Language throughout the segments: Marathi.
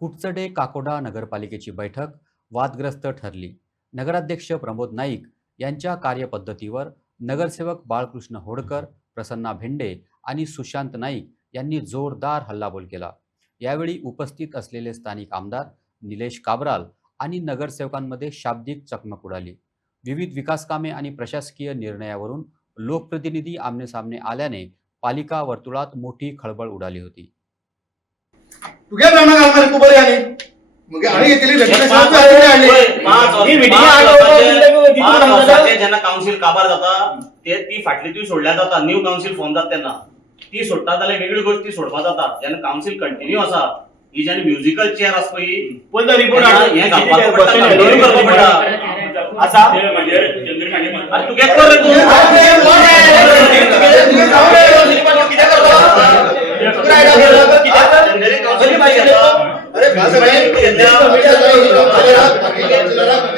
कुडचडे काकोडा नगरपालिकेची बैठक वादग्रस्त ठरली। नगराध्यक्ष प्रमोद नाईक यांच्या कार्यपद्धतीवर नगरसेवक बाळकृष्ण होडकर, प्रसन्ना भेंडे आणि सुशांत नाईक यांनी जोरदार हल्लाबोल केला। यावेळी उपस्थित असलेले स्थानिक आमदार निलेश काबराल आणि नगरसेवकांमध्ये शाब्दिक चकमक उडाली। विविध विकास कामे आणि प्रशासकीय निर्णयावरून लोकप्रतिनिधी आमनेसामने आल्याने पालिका वर्तुळात मोठी खळबळ उडाली होती। तुगे जाणा घालणार तू बरे आली मग आणि येतली ज्यांना काउन्सिल काबार जाता ते ती फाटली ती सोडल्या जाता न्यू काउन्सिल फॉर्म जाता त्यांना ती सोडता जाल्यार वेगळी गोष्टी सोडपा जाता जेन्ना काउन्सिल कंटिन्यू आसा ही जेन्ना म्युजिकल चेअर आसा पळय पण रिपोर्ट हे घालपाक पडटा कंटिन्यू करपाक पडटा आसा अरे तू गेट कर रे तू अरे भाषा भाई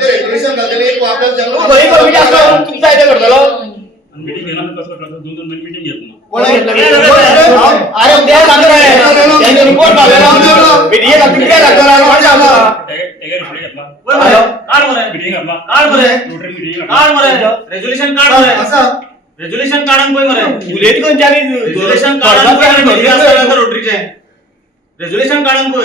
रेजोल्यूशन घालले एक वापस जंगल भाई कमिटी असतो तुमचा इथे करतलो मीटिंग घेणार कसं करतात दोन मीटिंग घेत ना कोण अरे उद्या सांगणार आहे त्यांनी रिपोर्ट मागवला मीटिंग घातली काय लागला कोण सांगणार टायगर मीटिंग घेतला काढ बरे मीटिंग घेतला काढ बरे रोटरी मीटिंग काढ बरे रेजोल्यूशन काढ बरे असं रेजोल्यूशन काढून कोण बरे उलेत कोणच्यानी रेजोल्यूशन काढून कोण मीटिंग असताना रोटरीचे रेजोल्यूशन काढून कोण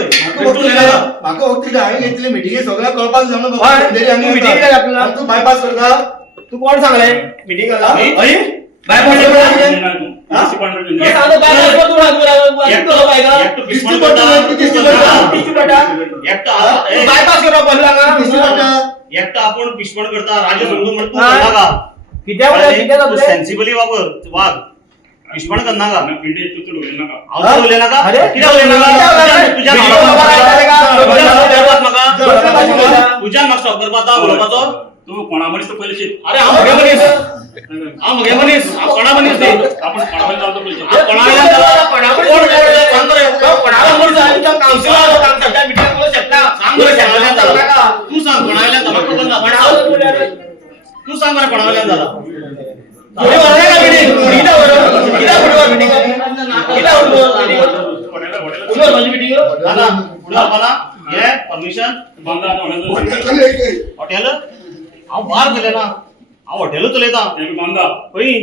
माका वक्ती हांवें घेतली मीटिंगे सगळ्या कळपाक जमना मीटिंग काय आपल्याला तू बायपास करता तू कोण सांगले मीटिंग करता बायपास एकटा आपण पिशवण करता राजे समजून म्हणतो सेन्सिबली वाग पिशवण करना का उलय नाका तुझ्या म्हाका स्टॉप करपाचा उलोवपाचो तू कोणा मनीस तो पयले शिक अरे हांव मगे मनीस हांव कोणा मनीस न्ही आपण कोणाला जातो पयले हांव कोणाला सांग रे कोणाला मनीस आमच्या काउन्सिलर काम करता मीटिंग करू शकता सांग रे कोणाला झाला तू सांग कोणाला झाला तू पण तू सांग रे कोणाला झाला थोडी वाजले का मीटिंग किदा फुटबॉल मीटिंग किदा फुटबॉल माझी मीटिंग झाला पुढे आम्हाला हे परमिशन बांधा हॉटेल हांव बाहेर गेले ना हांव हॉटेल चलयता बांधा पळय